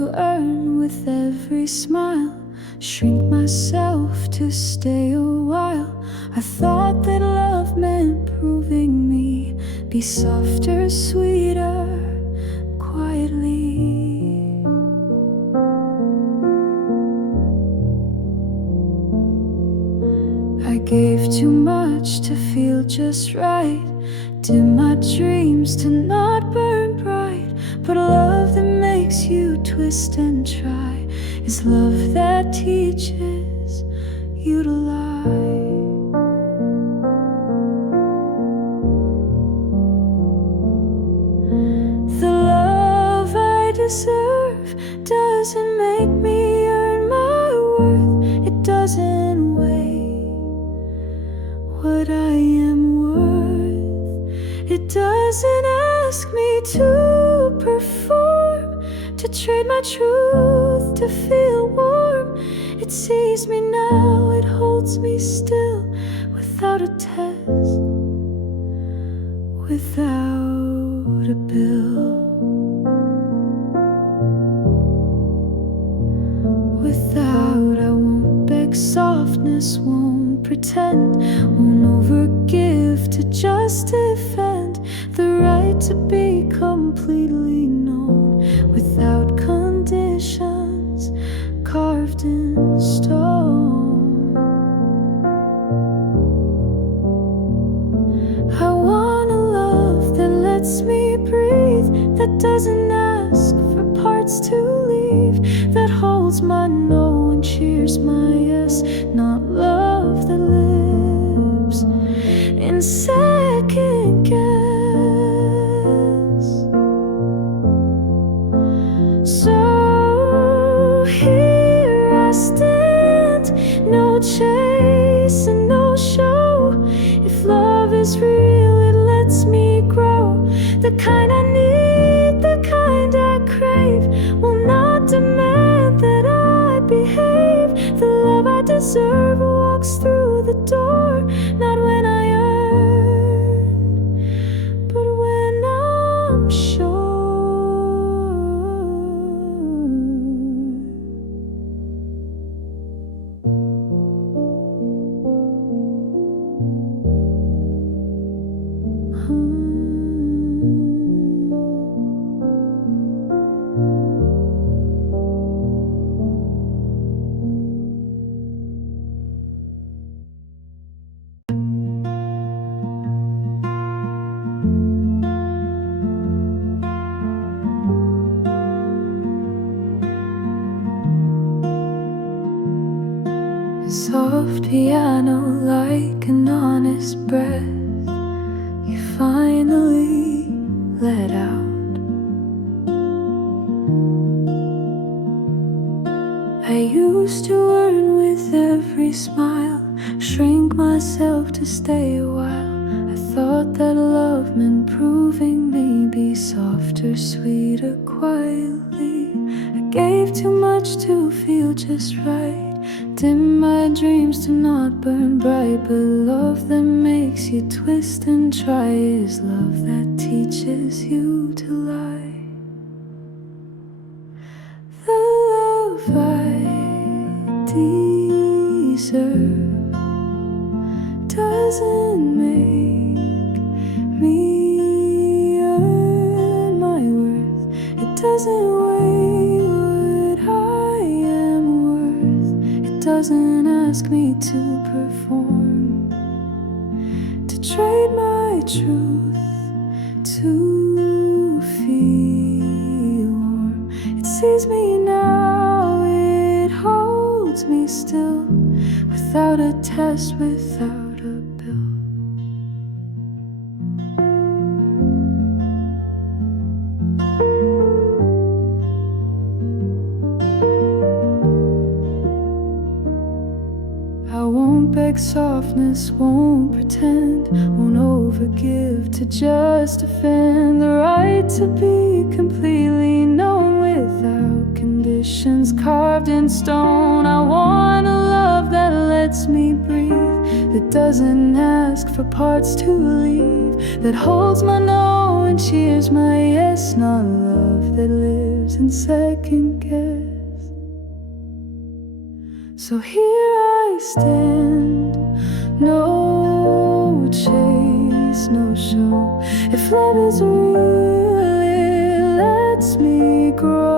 to earn with every smile, shrink myself to stay a while. I thought that love meant proving me, be softer, sweeter, quietly. I gave too much to feel just right, dim my dreams to not burn bright. But love that makes you twist and try is love that teaches you to lie. The love I deserve doesn't make me earn my worth. It doesn't weigh what I am worth. It doesn't ask me to perform, to trade my truth, to feel warm. It sees me now, it holds me still, without a test, without a bill. Without, I won't beg softness, won't pretend, won't overgive to just defend the right to be completely known, without conditions carved in stone. I want a love that lets me breathe, that doesn't ask for parts to leave, that holds my no and cheers my yes, not love that lives in second guess. So here I stand, no chase and no show. If love is real, it lets me grow, the kind I need, the kind I crave, will not demand that I behave. The love I deserve walks through the door, not when I earn, but when I'm sure. Soft piano like an honest breath you finally let out. I used to earn with every smile, shrink myself to stay a while. I thought that love meant proving me, be softer, sweeter, quietly. I gave too much to feel just right, dim my dreams to not burn bright. But love that makes you twist and try is love that teaches you to lie. The love I deserve doesn't make me earn my worth. It doesn't weigh what I am worth. It doesn't ask me to perform, to trade my truth, to feel warm. It sees me now, it holds me still, without a test, without a bill. I won't beg softness, won't pretend, won't overgive to just defend the right to be completely known, without conditions carved in stone. I want a love that lets me breathe, that doesn't ask for parts to leave, that holds my no and cheers my yes, not love that lives and second guess. So here I stand, no chase, no show. If love is real, it lets me grow.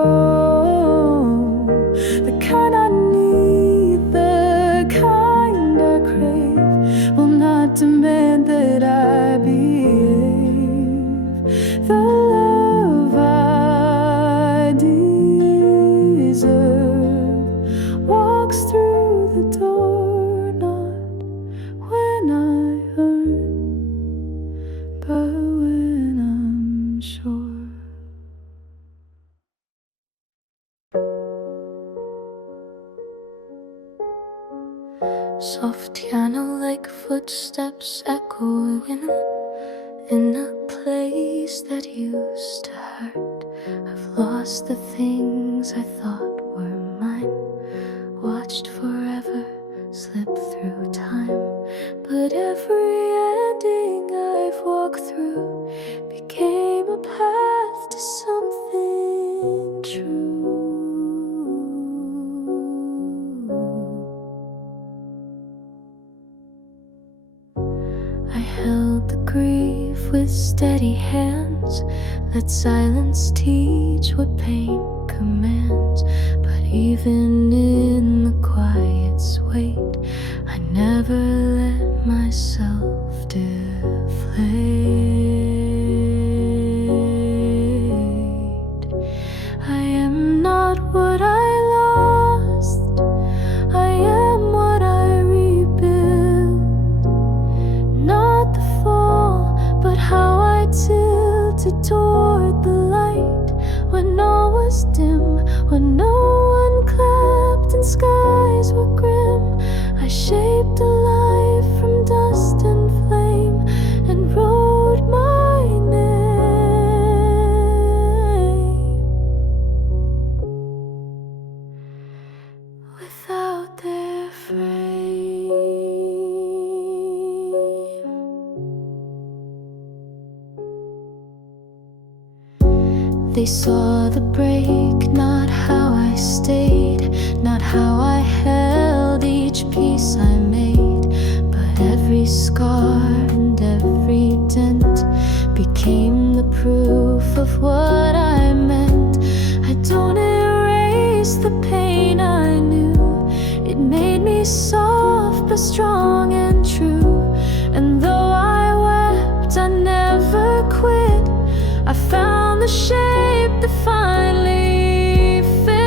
The kind I need, the kind I crave, will not demand that I behave. The love I deserve walks through the door, not when I earn, but when I'm sure. Soft piano-like footsteps echoing in a place that used to hurt. I've lost the things I thought were mine, watched forever slip through time. But every ending I've walked through became a path to something true. I held the grief with steady hands, let silence teach what pain commands. But even in the quiet's weight, I never let myself deflate. I am not what I lost, I am what I rebuilt. Not the fall, but how I tilted toward the light. When all was dim, when no one clapped and skies were grim, I shaped a life from dust and flame and wrote my name without their frame. They saw the break, not how I stayed, not how I held each piece I made. But every scar and every dent became the proof of what I meant. I don't erase the pain I knew, it made me soft but strong and true. And though I wept, I never quit. I found the shape that finally fit.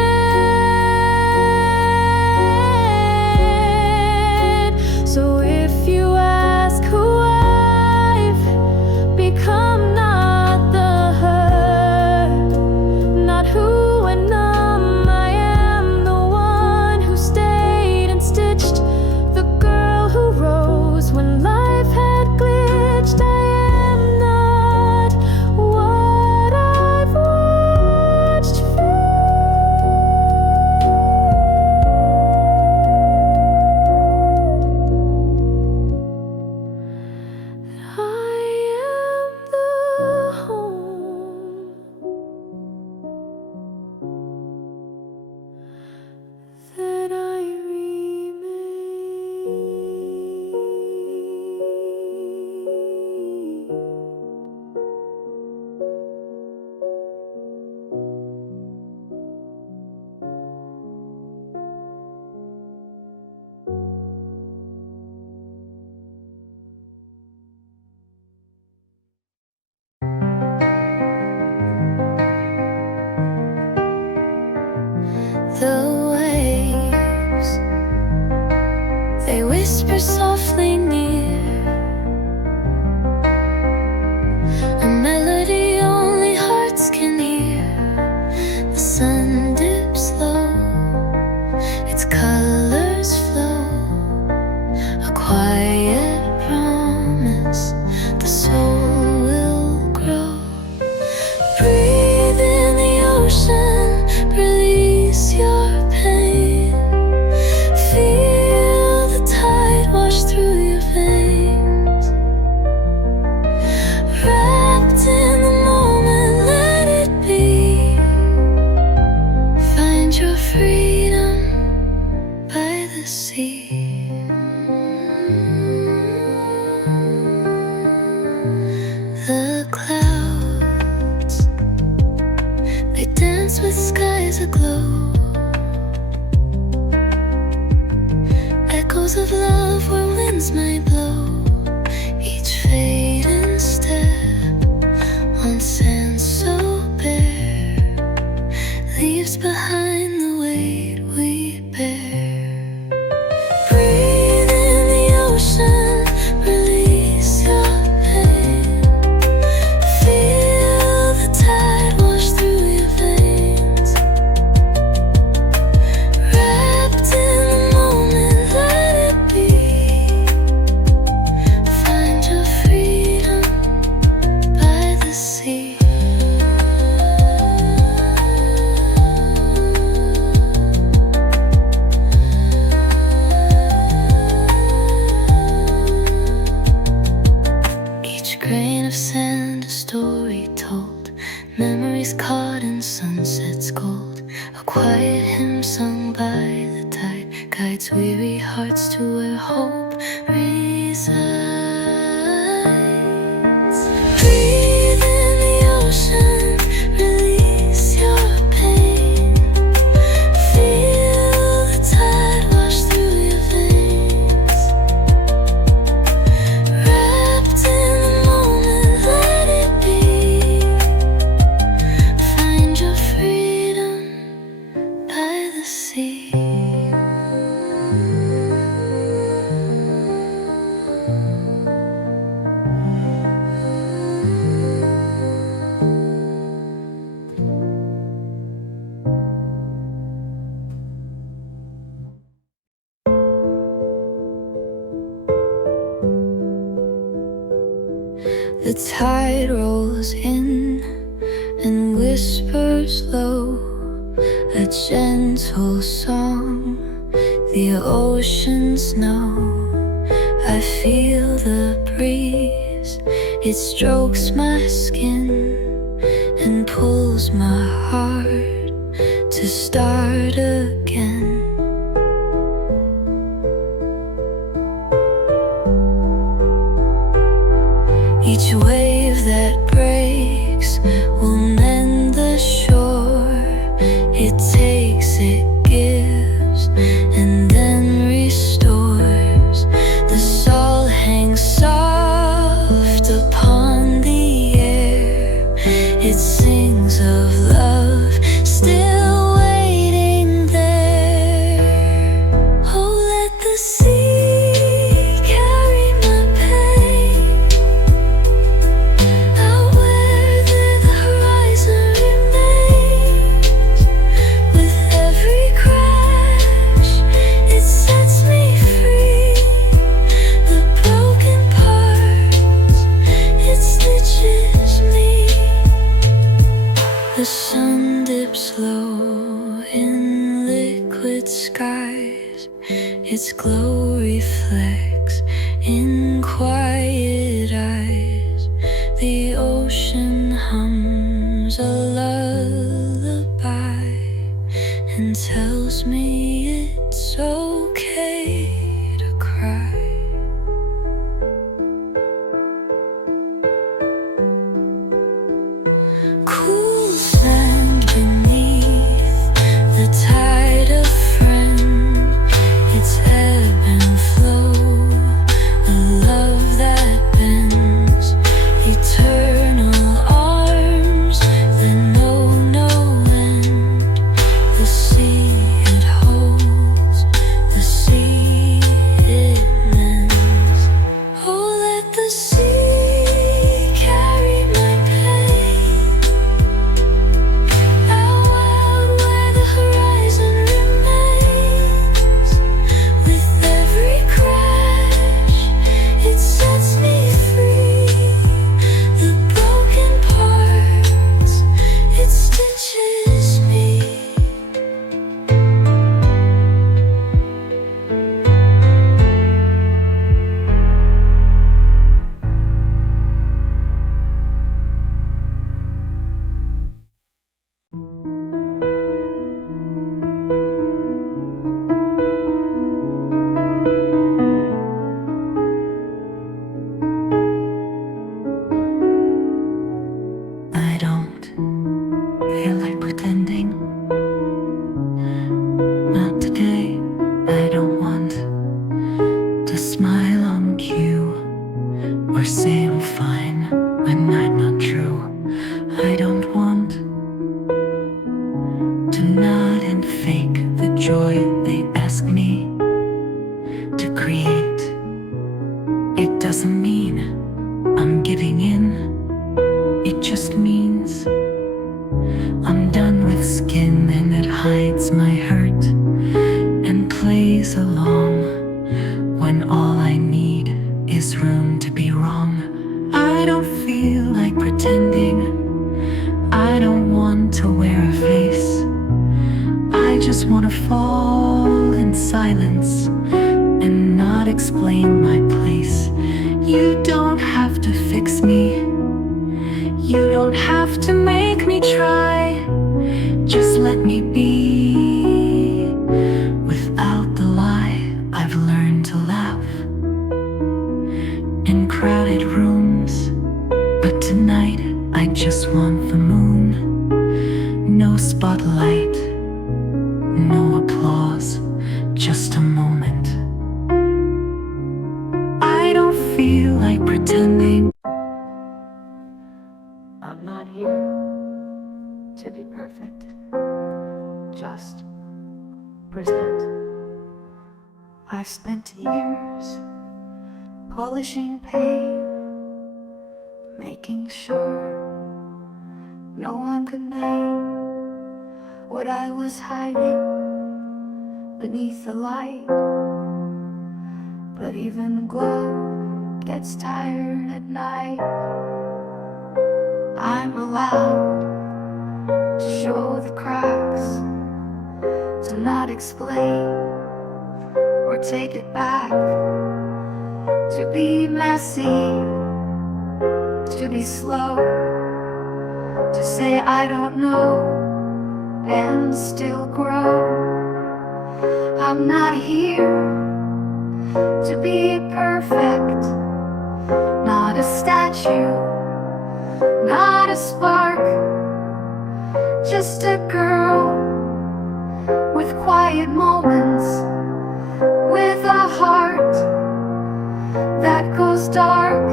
So if you ask who I've become, not the hurt, not who and numb I am, the one who stayed and stitched, the girl who rose when life had glitched. I am not what I've watched fade. I am the home that I The waves, they whisper softly near, a melody only hearts can hear. The sun dips low, its colors flow, a quiet promise the soul will grow. Breathe in the ocean, release your pain. Feel the tide wash through your echoes of love where winds may blow, each fading step on sand so bare leaves behind the weight we bear. Breathe in the ocean, release your pain. Feel the tide wash through your veins. Wrapped in the moment, let it be. Find your freedom by the sea. Each grain of sand, a story told, memories caught in sunset's gold. A quiet hymn sung by the tide guides weary hearts to where hope resides. Breathe in the ocean, release your pain. Feel the tide wash through your veins. Wrapped in the moment, let it be. Find your freedom by the sea. The tide rolls in and whispers low, a gentle song the oceans know. I feel the breeze, it strokes my skin and pulls my heart to start again. Each wave that breaks will mend the shore. It takes, it gives, and then restores. The salt hangs soft upon the air. It sings of love still waiting there. Oh, let the sea carry my pain out where the horizon remains. With every crash, it sets me free. The broken parts, it stitches me. The sun dips low in liquid skies. Its glow reflects in quiet eyes. The ocean hums a lullaby and tells me it's okay to cry. Cool sand beneath the tide of friend, its ebb and flow, a love that bends, eternal arms that know no end. The sea it holds, the sea joy they ask me to create. It doesn't mean I'm giving in. It just means I'm done with skin and it hides my hurt and plays along when all I need is room to be wrong. I don't feel like pretending. I don't want to wear a face. I just want to fall in silence and not explain my place. You don't have to fix me. You don't have to make me try. Just let me be. Without the lie, I've learned to laugh in crowded rooms. But tonight, I just want the moon. No spotlight, no applause, just a moment. I don't feel like pretending. I'm not here to be perfect. Just present. I've spent years polishing pain, making sure no one could name what I was hiding beneath the light. But even glow gets tired at night. I'm allowed to show the cracks, to not explain or take it back, to be messy, to be slow, to say I don't know and still grow. I'm not here to be perfect, not a statue, not a spark, just a girl with quiet moments, with a heart that goes dark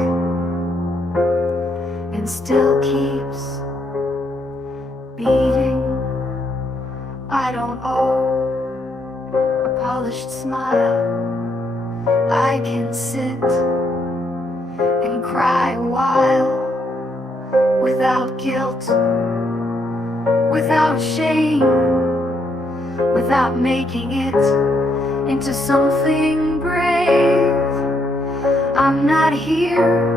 and still keeps beating. I don't owe a polished smile. I can sit and cry a while without guilt, without shame, without making it into something brave. I'm not here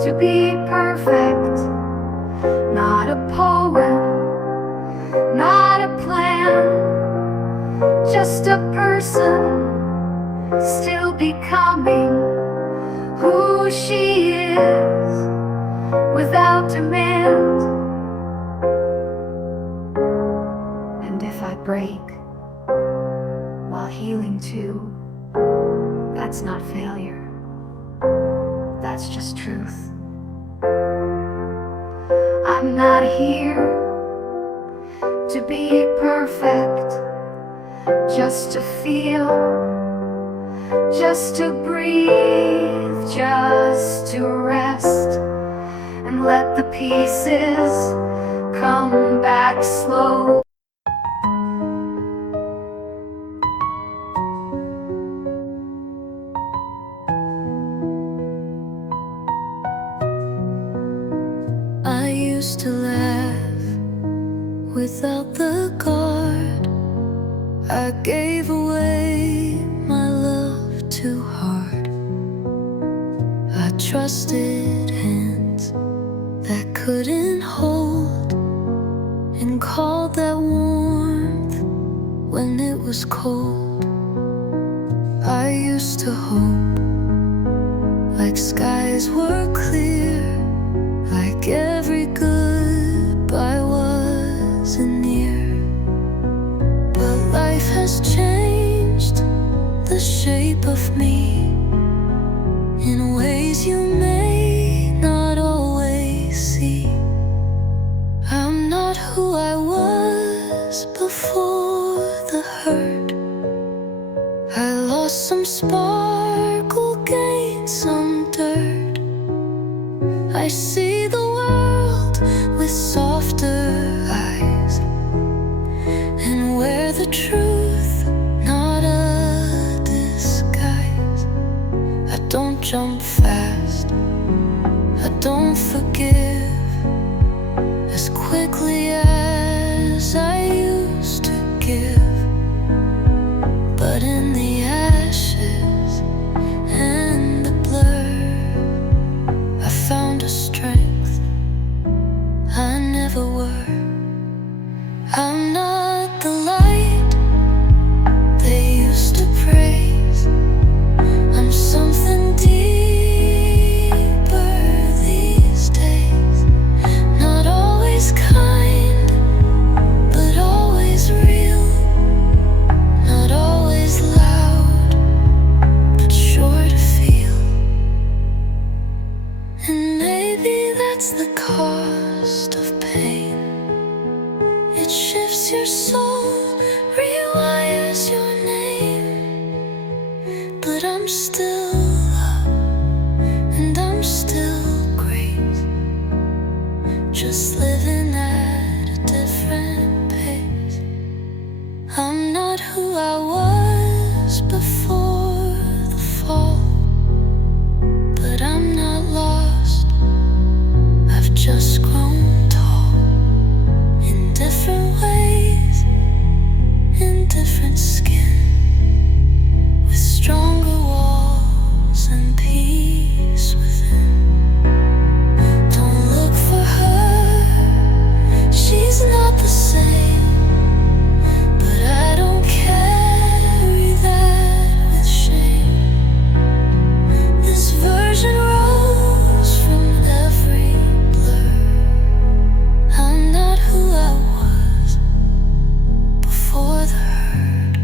to be perfect, not a poem, not a plan, just a person still becoming who she is without demand. And if I break while healing too, that's not failure, that's just truth. I'm not here to be perfect, just to feel, just to breathe, just to rest and let the pieces come back slow. I used to laugh without the guard. I gave away my love too hard. I trusted hands that couldn't hold, and called that warmth when it was cold. I used to hope like skies were clear, like every goodbye wasn't near. But life has changed the shape of me in ways you may not always see. I'm not who I was before the hurt. I lost some sparkle, gained some dirt. I see the world with softer eyes, and where the truth forgive. But in the ashes and the blur, I found a strength I never were. I'm not the light they used to praise. I'm something deeper these days. Not always kind, but always real. Not always loud, but sure to feel. And maybe that's the cost of pain. It shifts your soul, rewires your name. But I'm still love, and I'm still grace. Just living at a different pace. I'm not who I was before the fall, but I'm not lost. I've just grown tall in different ways, in different skin, with stronger walls and peace within. Don't look for her, she's not the same. But I don't carry that with shame. This version rose from every blur. I'm not who I was before the hurt.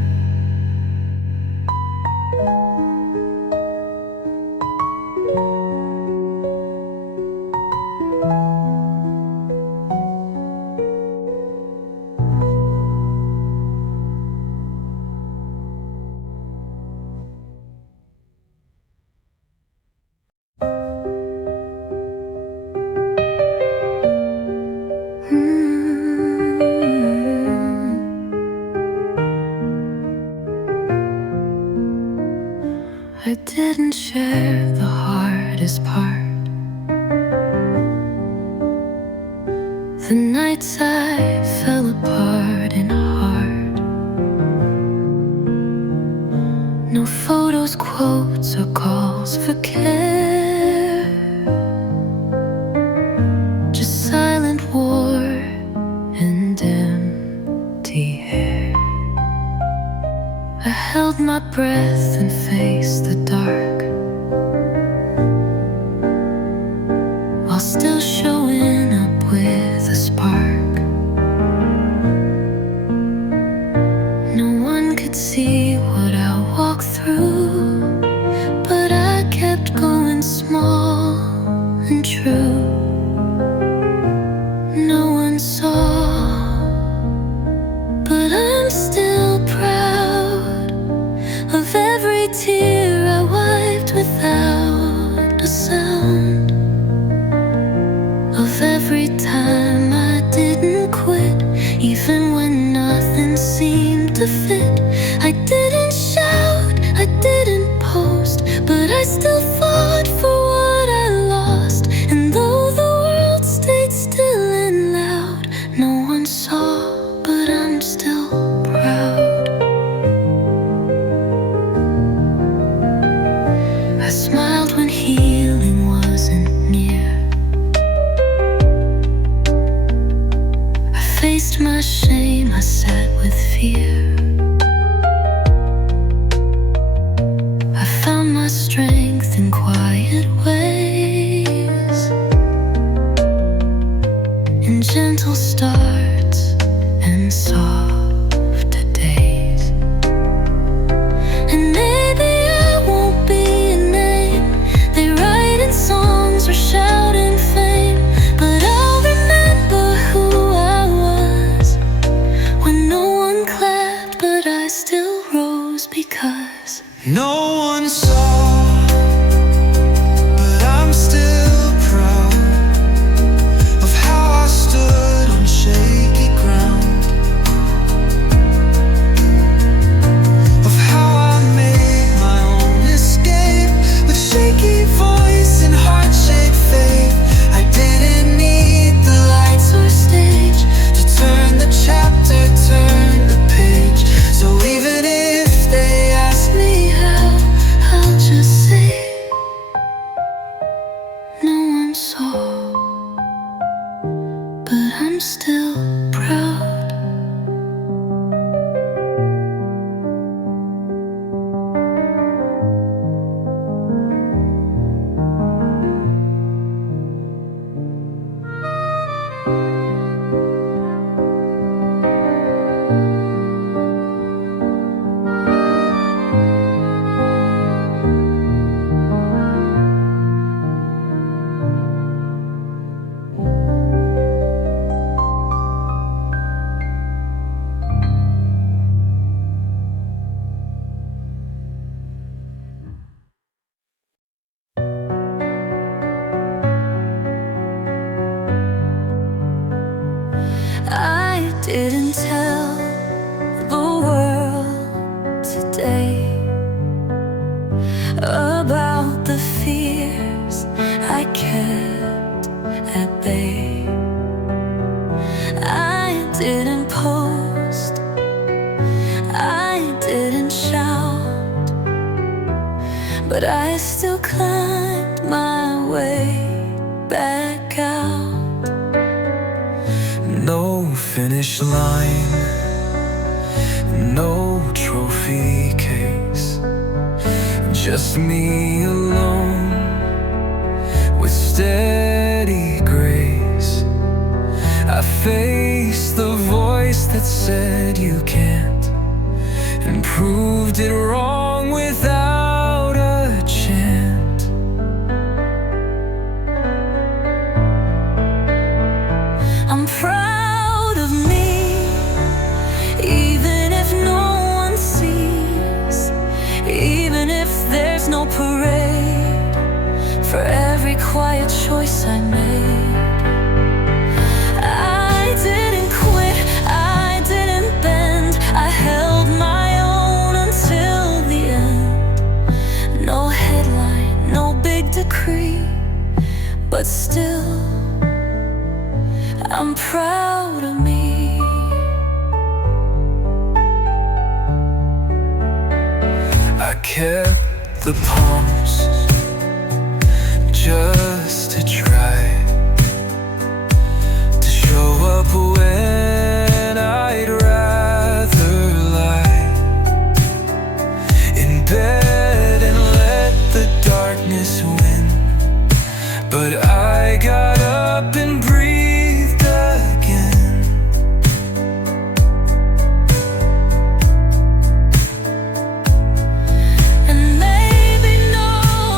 I didn't share the hardest part. The nights I fell apart in heart. No photos, quotes, or calls for care. Just silent war and empty air. I held my breath and faced the dark, while still showing up with a spark. No one could see what I walked through, but I kept going small and true. No one saw, but I'm still proud of every tear I wiped without a sound, of every time I didn't quit, even when nothing seemed to fit. I didn't shout, I didn't post, but I still fought for what I lost. And though the world stayed still and loud, no one saw, but I'm still proud. I smiled when healing wasn't near. I faced my shame, I sat with fear. I found my strength in quiet ways, in gentle starts and soft days. And maybe I won't be a name they write in songs or shout in fame, but I'll remember who I was when no one clapped, but I still rose because no one saw, but I'm still proud of how I stood on shaky ground, of how I made my own escape with shaky voice and heart-shaped faith. I didn't need the lights or stage to turn the chapter, turn the page. didn't tell the world today about the fears I kept at bay. I didn't post, I didn't shout, but I still climbed my way back out. No finish line, no trophy case, just me alone with steady grace. I faced the voice that said you can't, and proved it wrong without a chant. I'm proud of me, even if no one sees, even if there's no parade for every quiet choice I made. I didn't quit, I didn't bend, I held my own until the end. No headline, no big decree, but still I'm proud of me. I kept the palms just to try to show up when I'd rather lie in bed and let the darkness win. But I got up and breathed again. And maybe no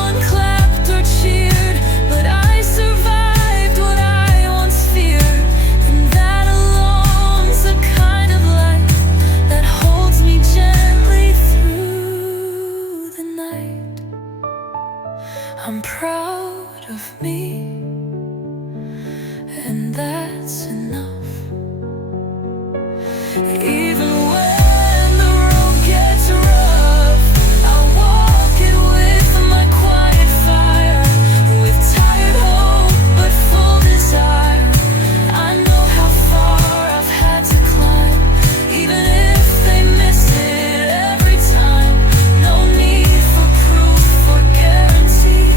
one clapped or cheered, but I survived what I once feared. And that alone's the kind of light that holds me gently through the night. I'm proud of me, and that's enough. Even when the road gets rough, I walk it with my quiet fire, with tired hope but full desire. I know how far I've had to climb, even if they miss it every time. No need for proof or guarantee,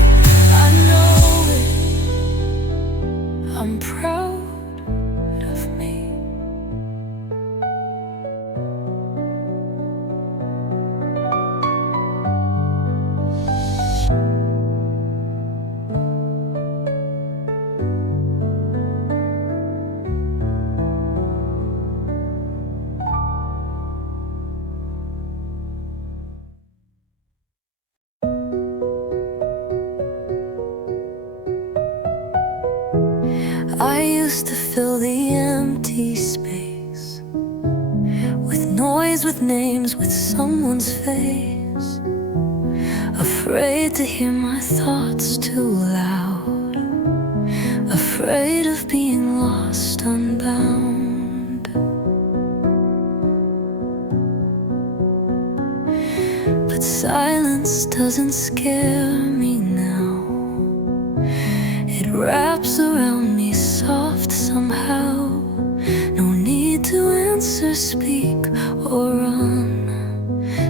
I know it. I'm proud of me. I used to fill the empty space with noise, with names, with someone's face. Afraid to hear my thoughts too loud, afraid of being lost, unbound. But silence doesn't scare me now. It wraps around me soft somehow. No need to answer, speak, or run.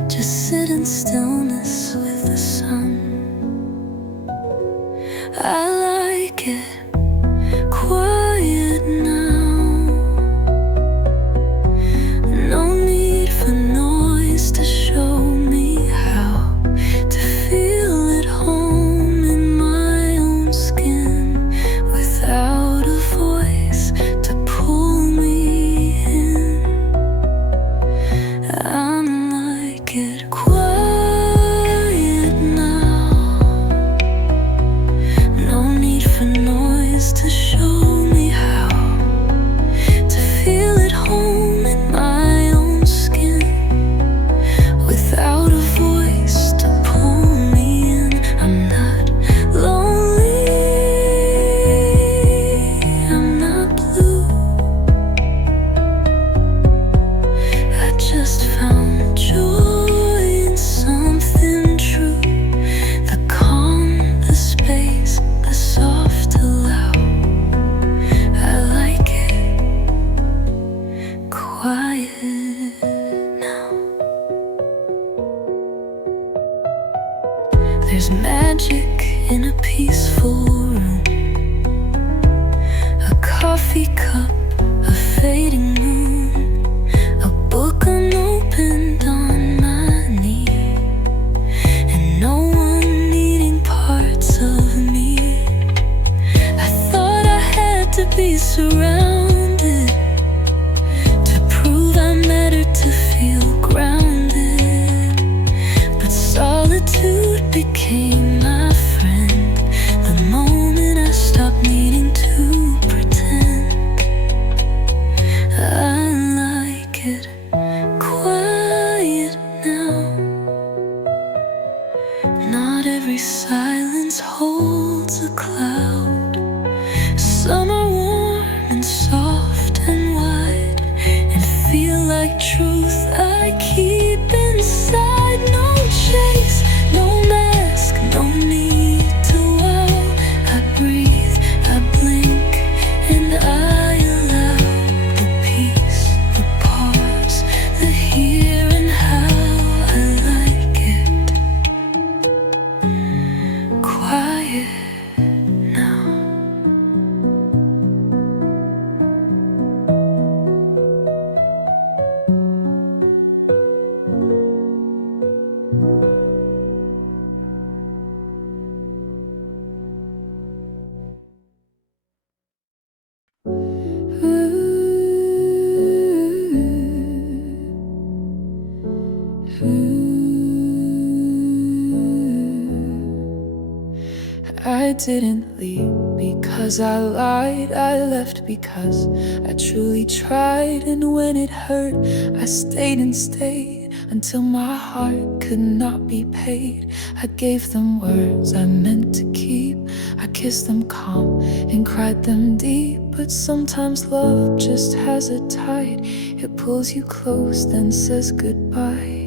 Just sit in stillness with the sun. I like it quiet now. No need for noise to show me how to feel at home in my own skin, without a voice to pull me in. I'm There's magic in a peaceful room, a coffee cup, a fading moon, a book unopened on my knee, and no one needing parts of me. I thought I had to be surrounded to prove I mattered, to feel grounded, but solitude became my friend the moment I stopped needing to pretend. I like it quiet now. Not every silence holds a cloud. Some are warm and soft and wide, and feel like truth I keep inside. No chase, no mask, no need to wow. I breathe, I blink, and I allow the peace, the pause, the here and how. I like it quiet now. I didn't leave because I lied. I left because I truly tried. And when it hurt, I stayed and stayed until my heart could not be paid. I gave them words I meant to keep. I kissed them calm and cried them deep. But sometimes love just has a tide. It pulls you close, then says goodbye.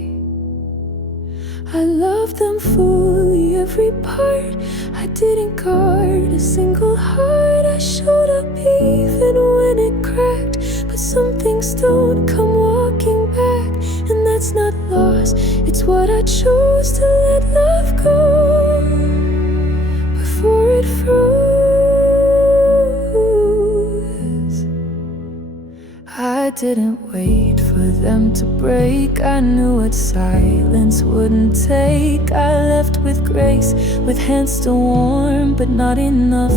I loved them fully, every part. I didn't guard a single heart. I showed up even when it cracked. But some things don't come walking back, and that's not loss. It's what I chose to let love go before it froze. I didn't wait for them to break. I knew what silence wouldn't take. I left with grace, with hands still warm, but not enough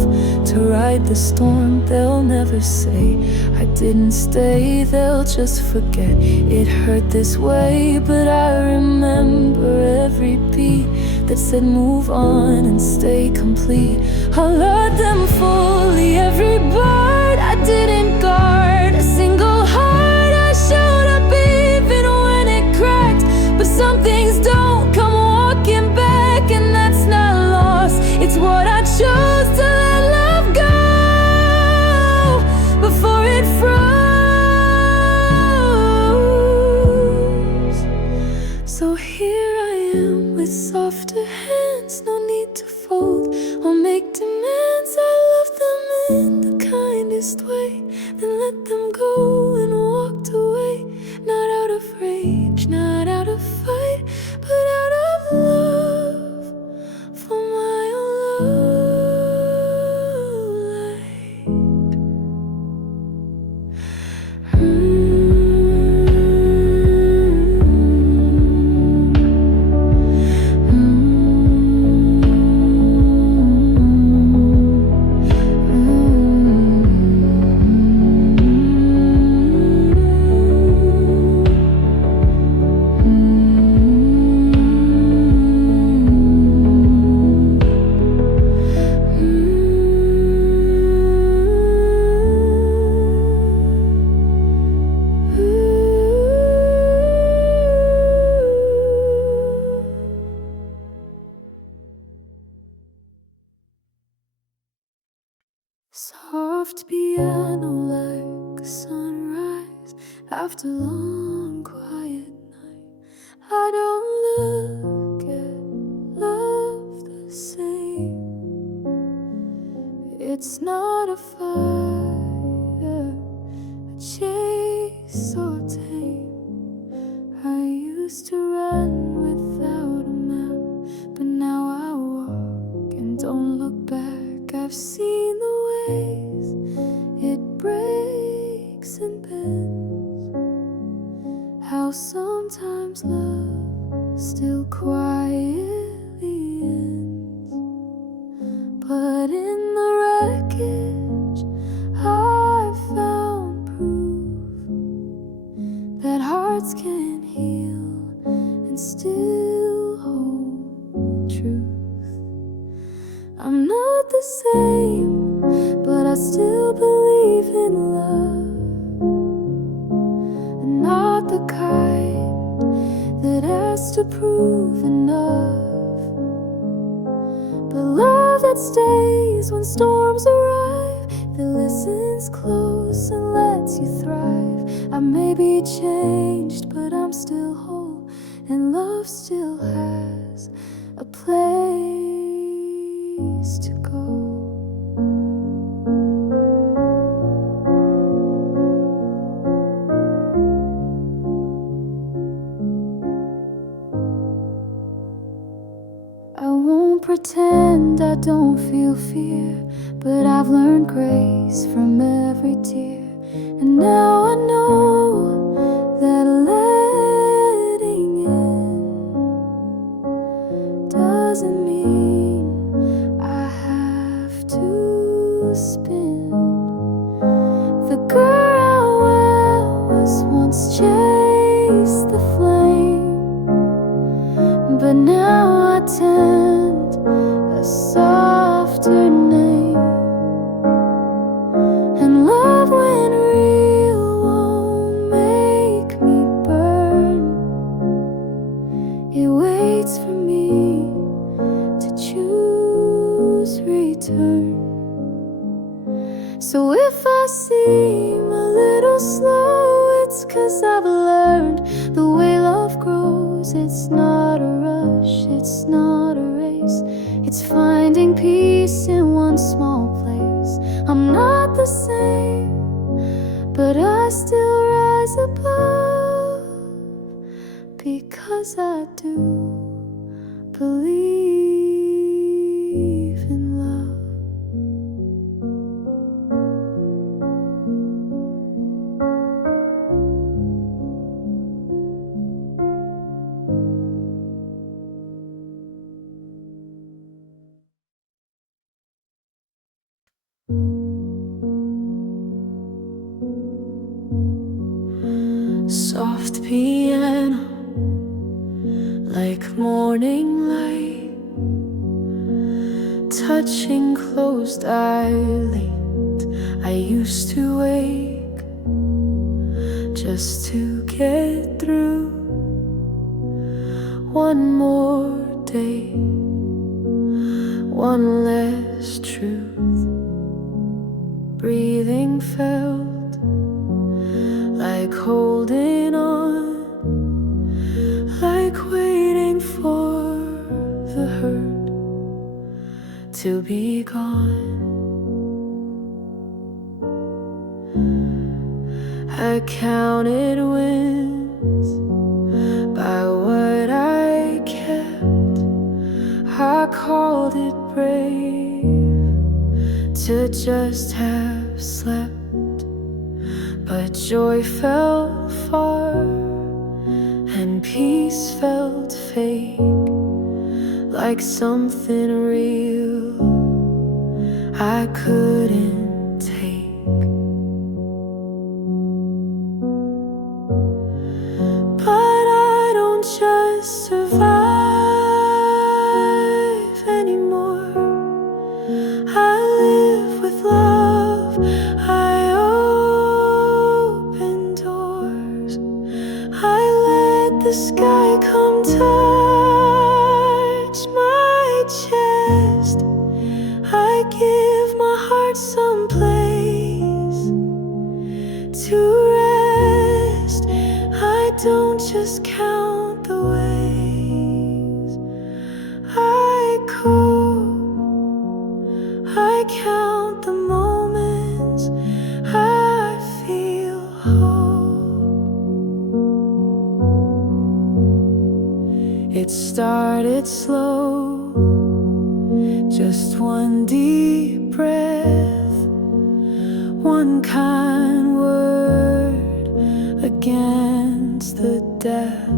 to ride the storm. They'll never say I didn't stay. They'll just forget it hurt this way. But I remember every beat that said move on and stay complete. I loved them fully, every part. I didn't guard a single heart. I showed up even when it cracked. But some things don't come walking back, and that's not lost. It's what I chose to let love go before it froze. So here I am with softer hands, no need to fold or make demands. I love them in the kindest way, then let them go and walked away. Not out of rage, not out of fight, but out of love for my own light. Soft piano like a sunrise after long quiet night. I don't look at love the same. It's not a fire, a chase so tame. I used to run without a map, but now I walk Sometimes love still quietly ends, but in the wreckage I found proof that hearts can heal and still hold truth. I'm not the same, but I still believe in love, and not the kind that has to prove enough, but love that stays when storms arrive, that listens close and lets you thrive. I may be changed, but I'm still whole, and love still has a place to go. Pretend I don't feel fear, but I've learned grace from every tear, and now I know that letting in doesn't mean I have to spin. The girl I was once chased the flame, but now I tend a softer name, and love when real won't make me burn. It waits for me to choose return. So if I seem a little slow, it's 'cause I've learned the way love grows. It's not a rush, it's not a race, it's finding peace in one small place. I'm not the same, but I still rise above, because I do believe in love. Soft piano, like morning light, touching closed eyelids. I used to wake just to get through one more day, one less truth. Breathing felt like holding on, like waiting for the hurt to be gone. I counted wins by what I kept. I called it brave to just have slept, but joy felt far and peace felt fake, like something real I couldn't take. But I don't just survive anymore, I live with love. I open doors, I let the sky come touch my chest. I give my heart some place to rest. I don't just count the ways I cope, I count the moments I feel hope. It started slow, just one deep breath, one kind word against the death.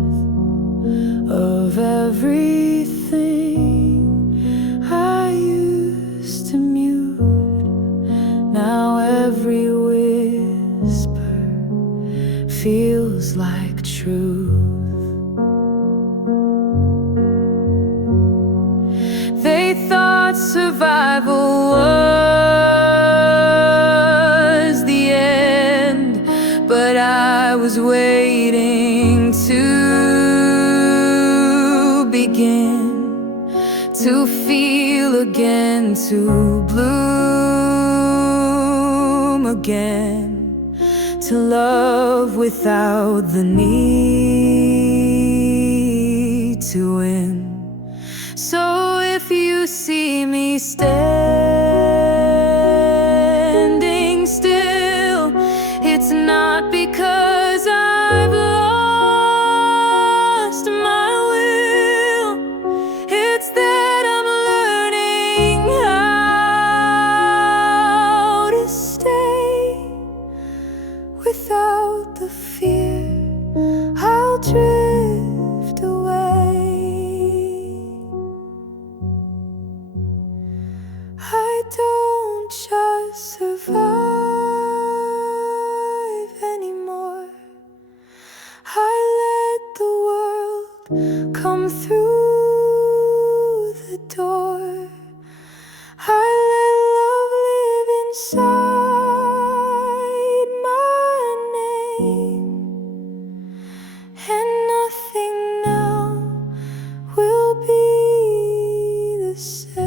to feel again, to bloom again, to love without the need to win. So if you see me standing still, it's not because I've lost my will. It's that I'm learning how to stay without the fear. I'll drift away. I don't just survive anymore. I let the world come through the door. I let love live inside my name, and nothing now will be the same.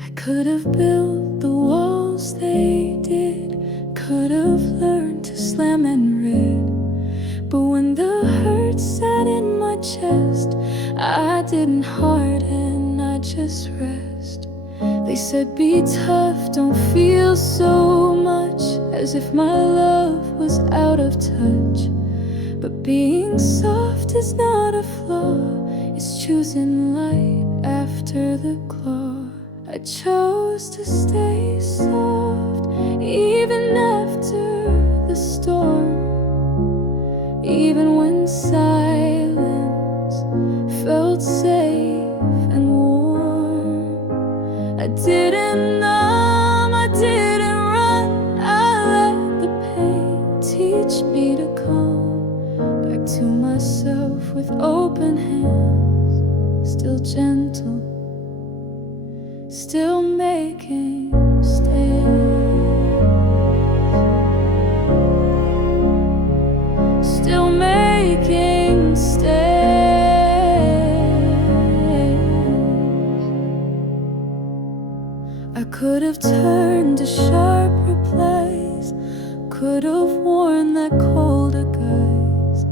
I could have built the walls they did, could have learned to slam and read, but when the hurt sat in my chest, I didn't harden, I just rest. They said be tough, don't feel so much, as if my love was out of touch. But being soft is not a flaw, it's choosing light after the claw. I chose to stay soft, even after the storm, even when silence felt safe and warm. I didn't numb, I didn't run, I let the pain teach me to come back to myself with open hands, still gentle, still making stays, still making stays. I could have turned a sharp replies, could have worn that colder guise,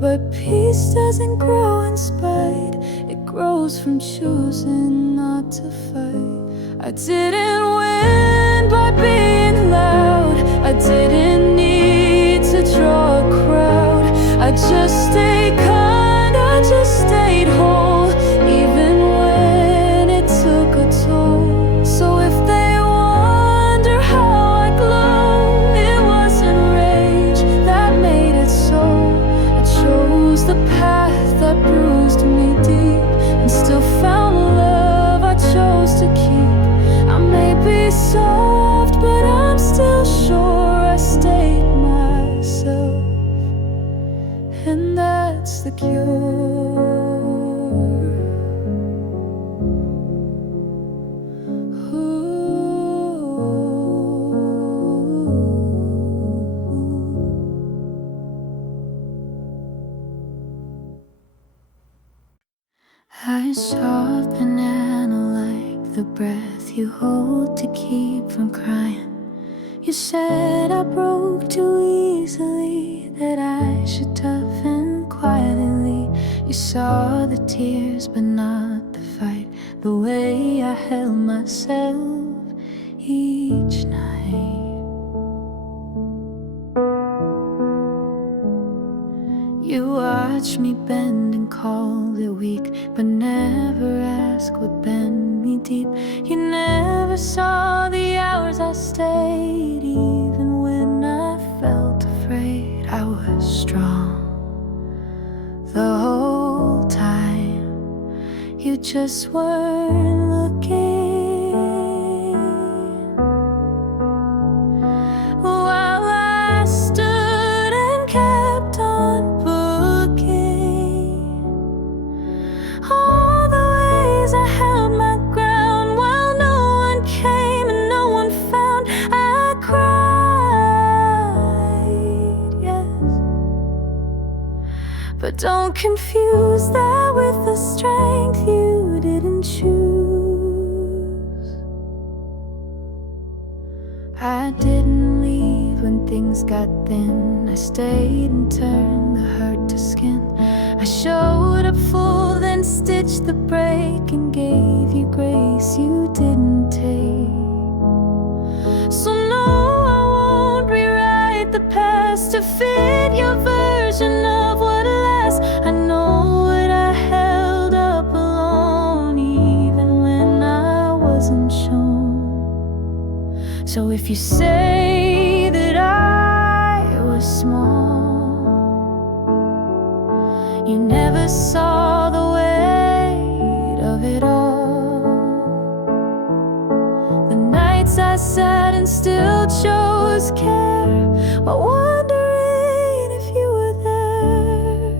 but peace doesn't grow in spite, it grows from choosing not to fight. I didn't win by being loud, I didn't need to draw a crowd. I just stayed kind, I just stayed whole, even when it took a toll. So if they wonder how I glow, it wasn't rage that made it so. I chose the path that bruised me deep, and still found love I chose to keep. I may be soft, but I'm still sure I stayed myself, and that's the cure. I saw a banana like the breath you hold to keep from crying. You said I broke too easily, that I should toughen quietly. You saw the tears but not the fight, the way I held myself each night. You watched me bend and called it weak, but never asked what bent me deep. You never saw the hours I stayed, even when I felt afraid. I was strong the whole time, you just weren't looking. While I stood and kept Don't confuse that with the strength you didn't choose. I didn't leave when things got thin. I stayed and turned the hurt to skin. I showed up full, then stitched the break and gave you grace you didn't take. So no, I won't rewrite the past to fit your version of what lasts. I know what I held up alone, even when I wasn't shown. So if you say that I was small, you never saw the weight of it all. The nights I sat and still chose care, while wondering if you were there.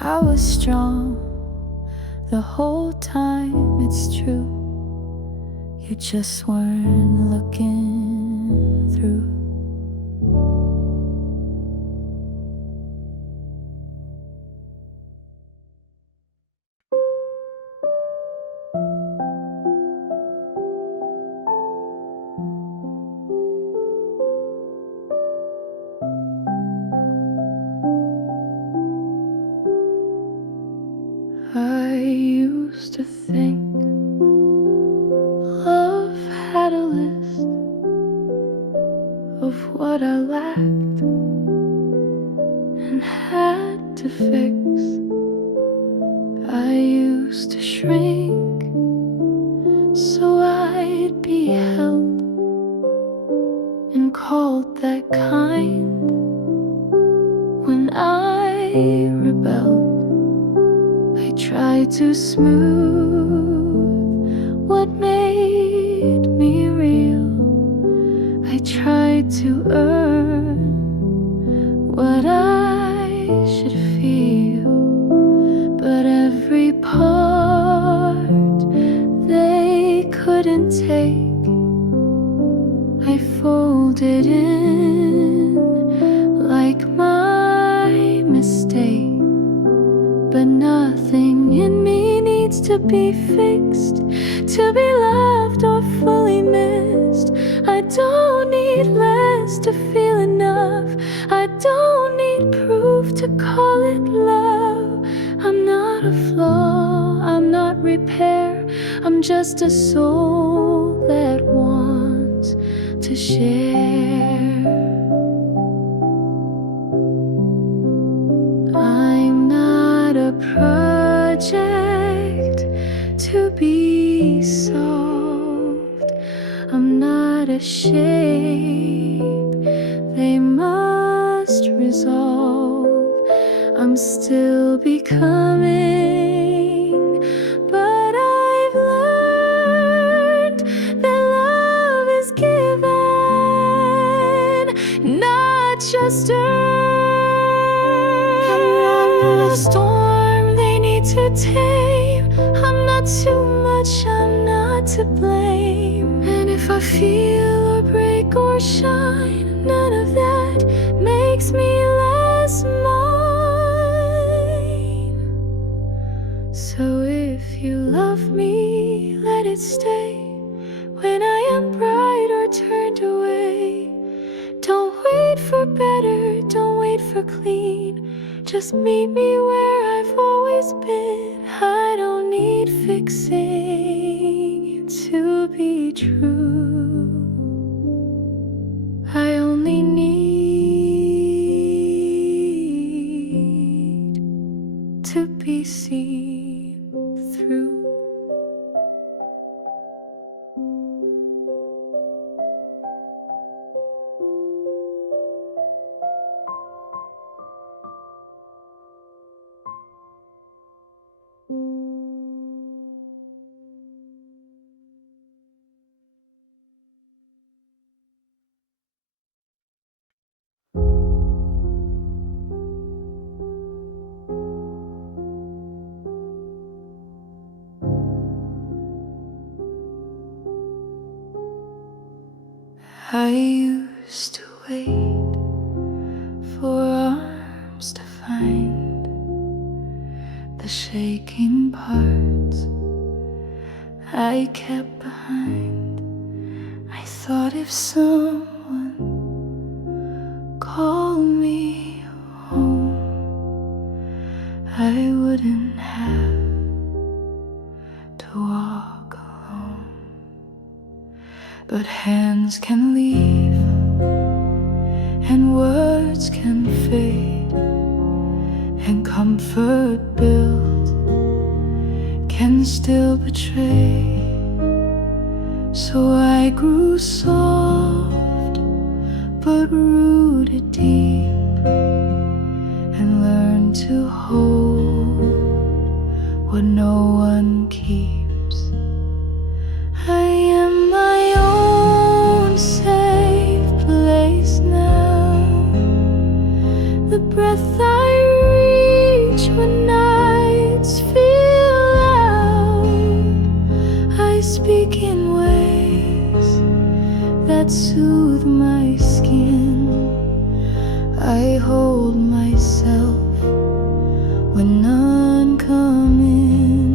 I was strong the whole time, it's true. You just weren't looking through. I used to think love had a list of what I lacked and had to fix. I used to shrink so I'd be held and called that kind. When I rebelled, I tried to smooth what made me real. I tried to earn what I should feel, but every part they couldn't take, I folded in like my mistake. But nothing in me needs to be fixed to be loved or fully missed. I don't need less to feel enough. I don't need proof to call it love. I'm not a flaw, I'm not repair. I'm just a soul that wants to share. I'm not a project to be solved. I'm not a shape they must resolve. I'm still becoming, but I've learned that love is given, not just earned. I'm not a storm they need to tame. I'm not too much, I'm not to blame. And if I feel or break or shine, none of that makes me less mine. So if you love me, let it stay. When I am bright or turned away, don't wait for better, don't wait for clean. Just meet me where I've always been. I don't need fixing to be true. I only need to be seen through. I used to wait for arms to find aching parts I kept behind. I thought if someone called me home, I wouldn't have to walk alone. But hands can leave and words can fade, and comfort built can still betray. So I grew soft but rooted deep, and learned to hold what no one keeps. I am my own safe place now, the breath I reach when nights feel loud. I speak in ways that soothe my skin. I hold myself when none come in.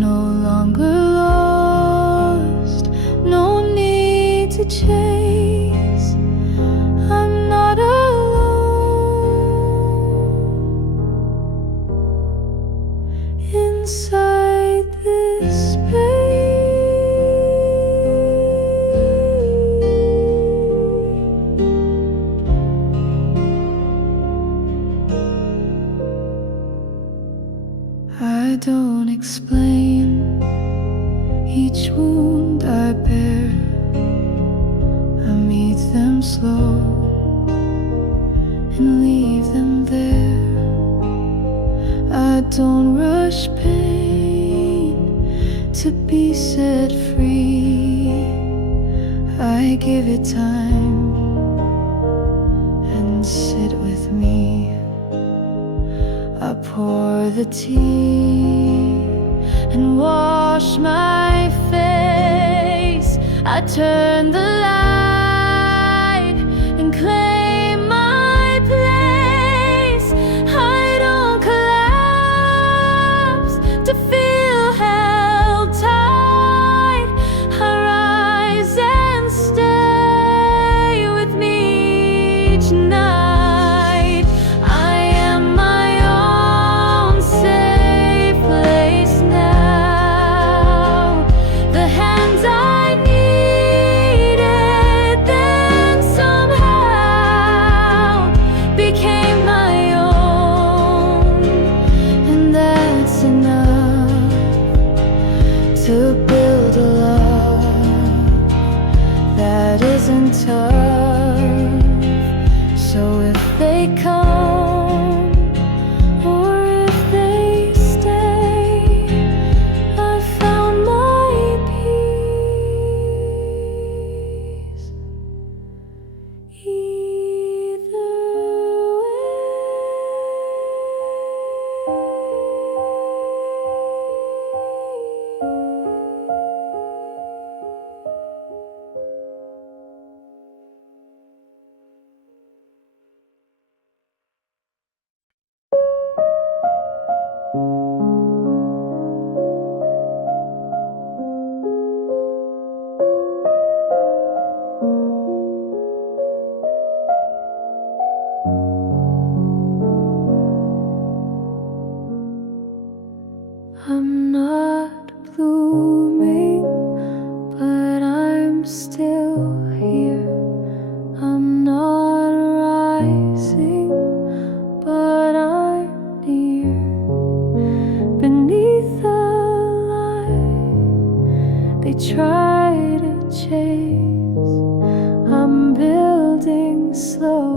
No longer lost, no need to chase. I'm not alone inside this space. I don't explain each wound I bear. I meet them slow and leave them there. I don't rush pain to be set free. I give it time and sit with me. I pour the tea and wash my face. I turn the light and claim my place. I don't collapse to feel held tight. I rise and stay with me each night. I am my own safe place now. The hands I needed then somehow became my own, and that's enough to build a love that isn't tough. So if they come or if they stay, I found my peace either I'm not blooming, but I'm still here. I'm not rising, but I'm near. Beneath the light they try to chase, I'm building slow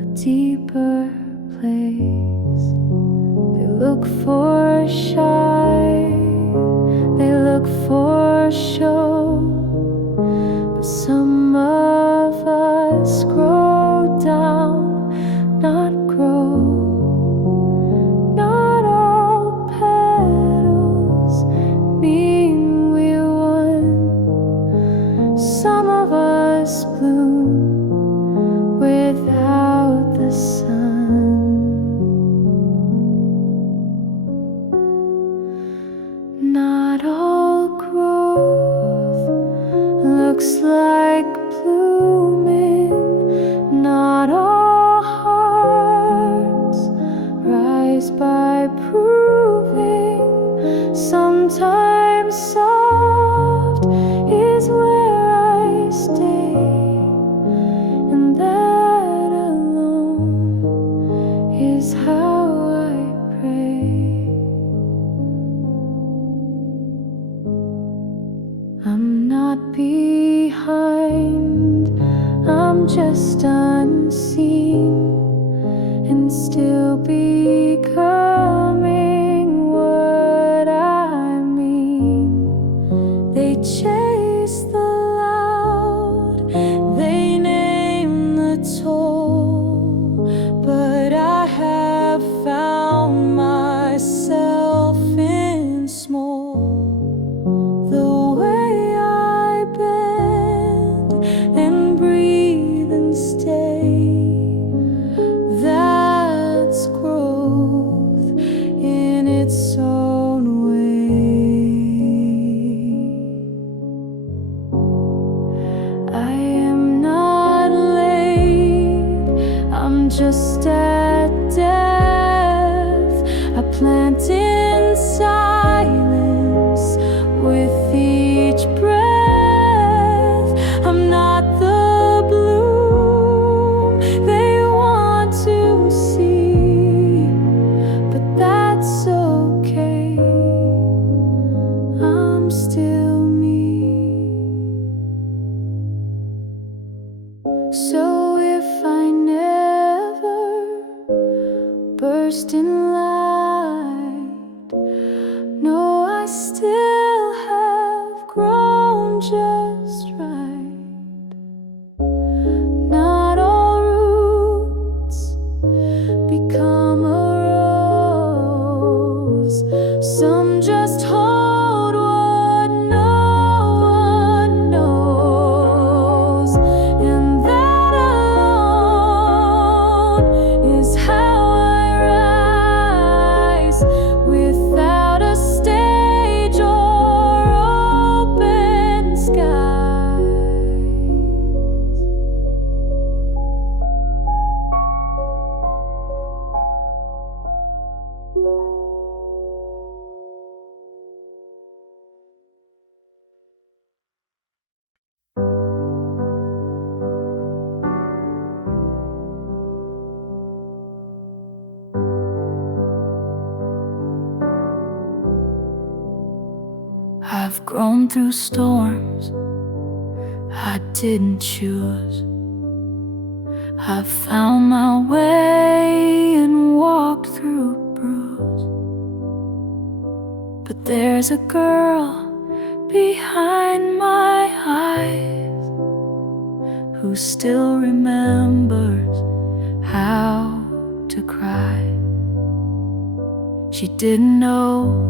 a deeper place. They look for shine, they look for show, but some of us grow down, not grow. Not all petals mean we won. Some of us bloom without the sun. looks like blooming. Not all hearts rise by proving. Sometimes soft is where I stay, and that alone is how I pray. I'm not behind, I'm just unseen, and still becoming what I mean. They chase the loud, they name the toll, but I have found myself in small. The way I bend and breathe and stay, that's growth in its own way. I am not late, I'm just at death. I plant in silence with each breath. I'm not the bloom they want to see, but that's okay, I'm still me. So if I never burst in light, no, I still have grown just right. Not all roots become a rose, some just hold what no one knows, and that alone is how I rise, without a stage or open skies. I've grown through storms I didn't choose. I've found my way and walked through bruise. But there's a girl behind my eyes who still remembers how to cry. She didn't know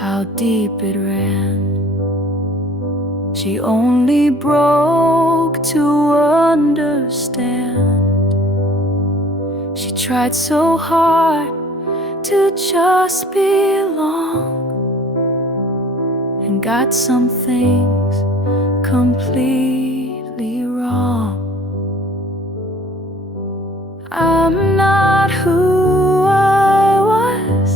how deep it ran. She only broke to understand. She tried so hard to just belong, and got some things completely wrong. I'm not who I was,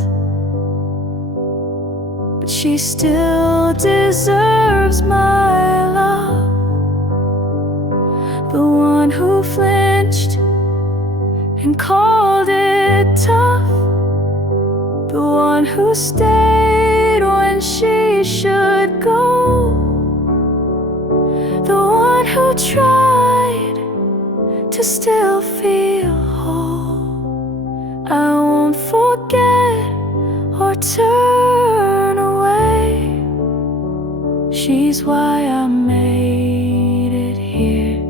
but she still deserves my love. The one who flinched and called it tough, the one who stayed when she should go, the one who tried to still feel whole. I won't forget or turn away. She's why I made it here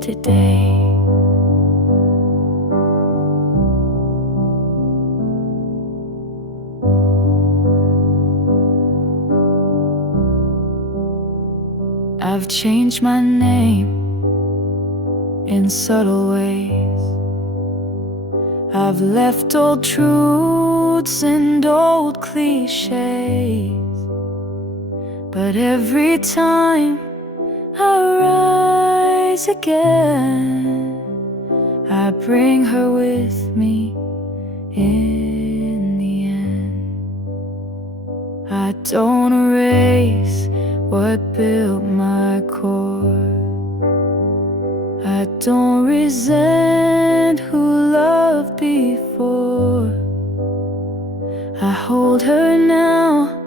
today. I've changed my name in subtle ways. I've left old truths and old cliches. But every time I rise again, I bring her with me in the end. I don't erase what built my core. I don't resent who loved before. I hold her now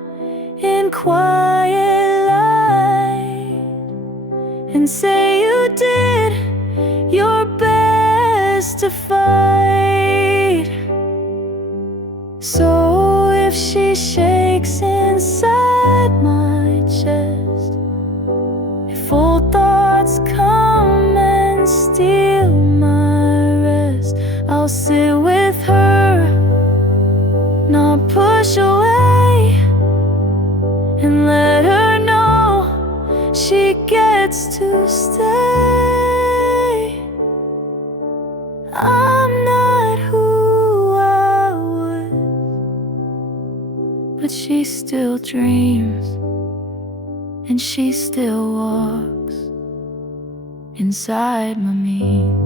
in quiet light and say you did your best to fight. So if she shakes inside my chest, if old thoughts come and steal my rest, I'll sit with her, not push away, and let her know she gets to stay. I'm not who I was, but she still dreams, and she still walks inside my means.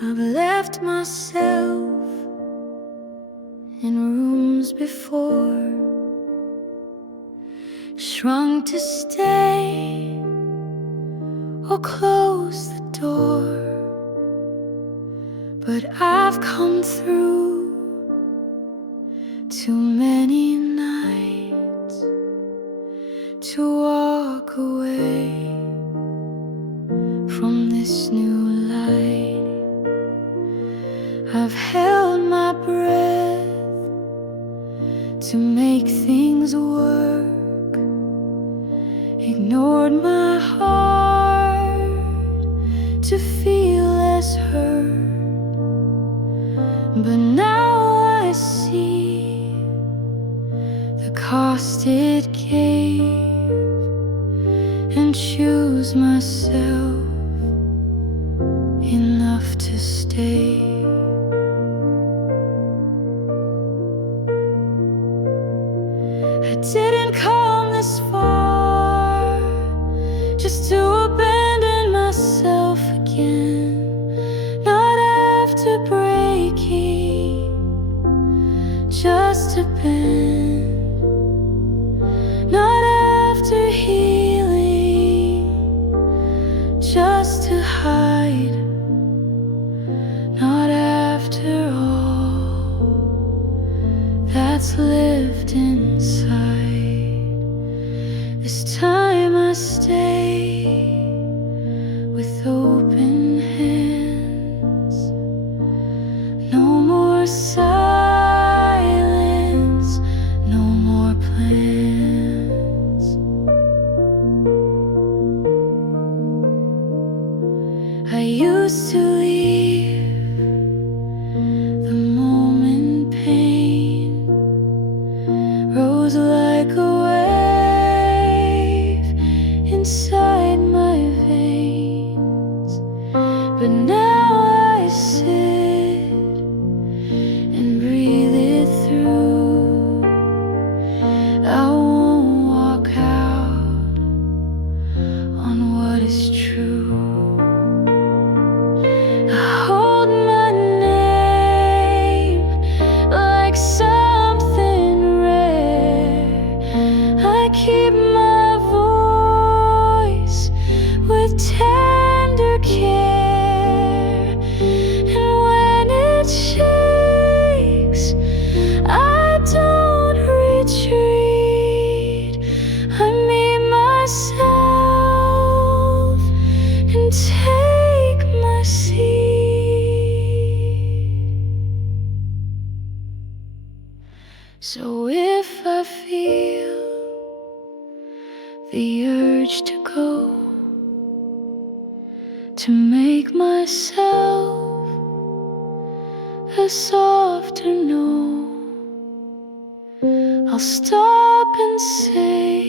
I've left myself in rooms before, shrunk to stay or close the door. But I've come through too many nights to walk away from this new light. I've held my breath to make things work, ignored my heart to feel less hurt. But now I see the cost it gave, and choose myself enough to stay. I didn't come this far just to abandon myself again, not after breaking, just to bend, not after healing, just to hide, not after all that's lived inside. This time I stay with open hands. No more silence, no more plans. I used to leave the moment pain rose like a wave inside my veins. But now I sit and breathe it through. I won't walk out on what is true. myself a softer no. I'll stop and say,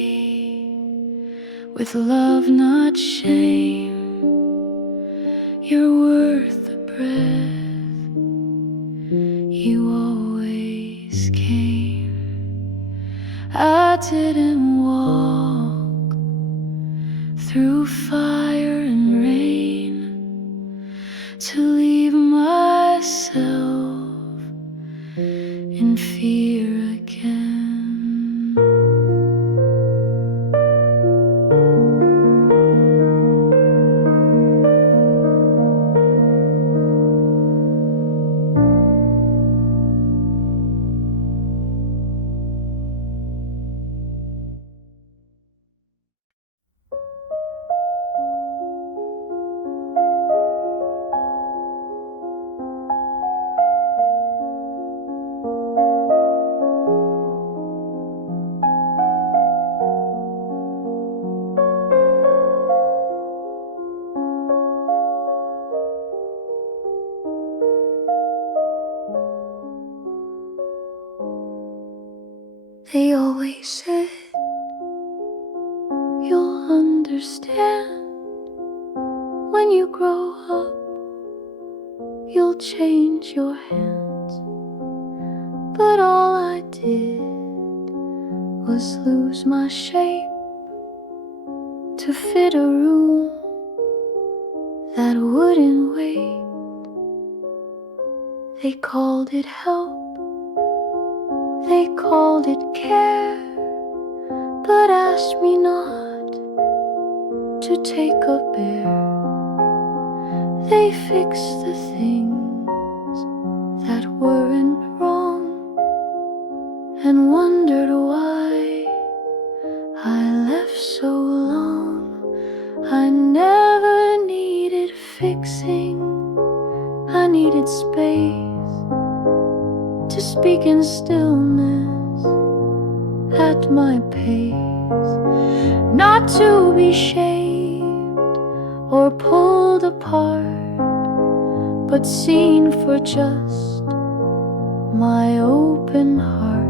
with love not shame, you're worth the breath you always came. I didn't walk through fire and rain to leave myself in fear again. They always said you'll understand when you grow up, you'll change your hands. But all I did was lose my shape to fit a room that wouldn't wait. They called it help, they called it care, but asked me not to take a bear. They fixed the things that weren't wrong and wondered why I left so long. I never needed fixing, I needed space to speak in stillness at my pace, not to be shaped or pulled apart, but seen for just my open heart.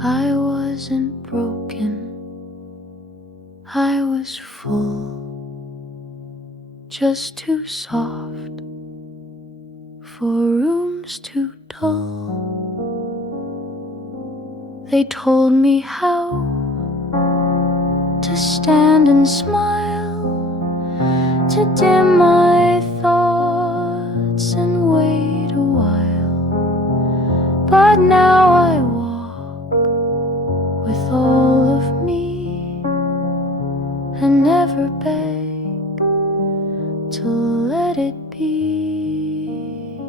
I wasn't broken, I was full, just too soft for rooms too dull. They told me how to stand and smile, to dim my thoughts and wait a while. But now I walk with all of me and never beg to let it be.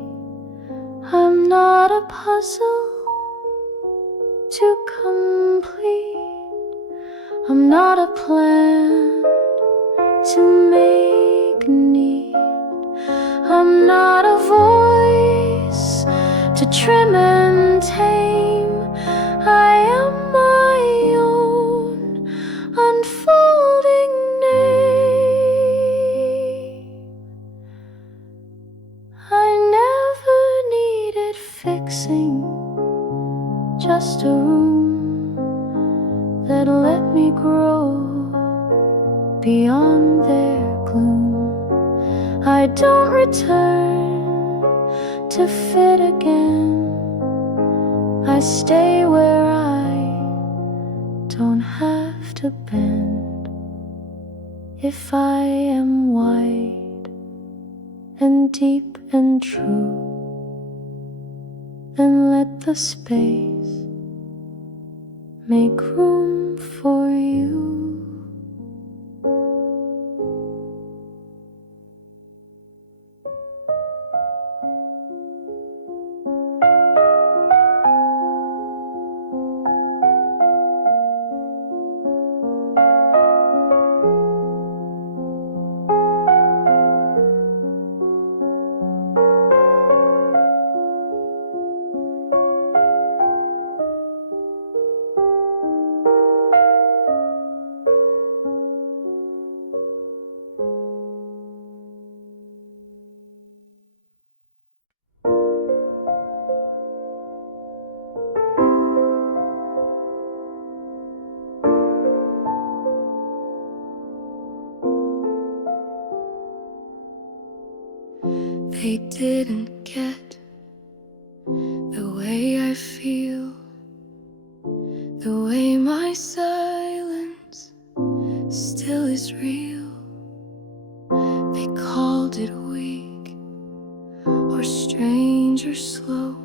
I'm not a puzzle to complete, I'm not a plan to make neat, I'm not a voice to trim and tame. I am my own unfolding name. I never needed fixing, just a room that let me grow beyond their gloom. I don't return to fit again, I stay where I don't have to bend. If I am wide and deep and true, then let the space make room for you. They didn't get the way I feel, the way my silence still is real. They called it weak or strange or slow,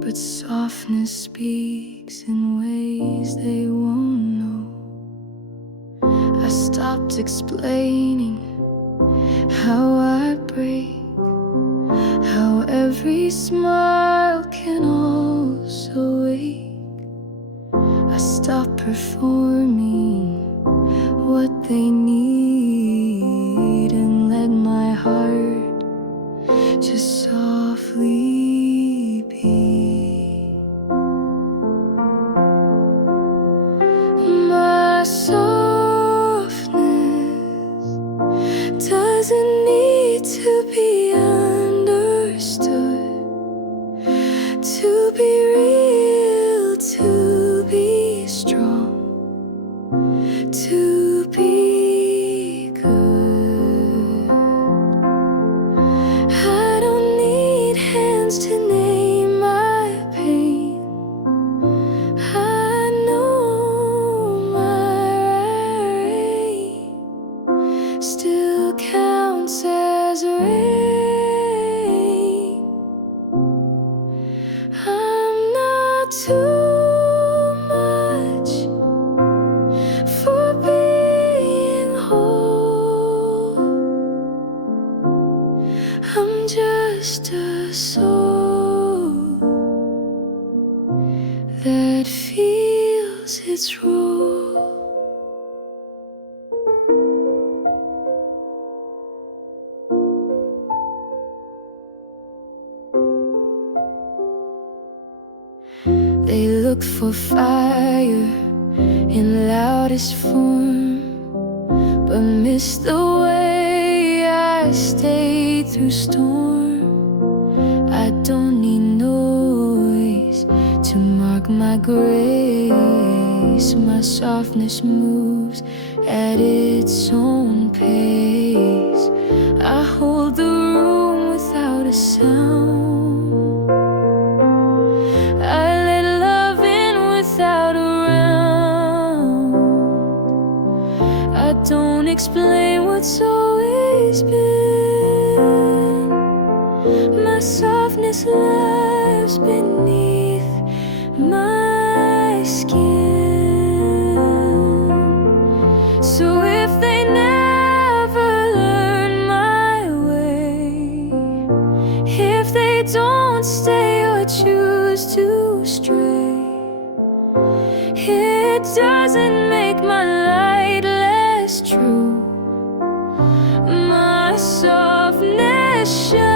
but softness speaks in ways they won't know. I stopped explaining how I break, how every smile can also ache. I stopped performing what they need and let my heart just softly beat. My softness doesn't need to be understood, to be real, to be strong, to be good. I don't need hands to name my pain. I know my rain still counts as rain. I'm not too much for being whole. I'm just a soul that feels its role. They look for fire in loudest form, but miss the way I stayed through storm. I don't need noise to mark my grace. My softness moves at its own pace. I hold the room without a sound. I let love in without a round. I don't explain what's always been. My softness lives beneath my skin. So if they never learn my way, if they don't stay or choose to stray, it doesn't make my light less true. My softness shines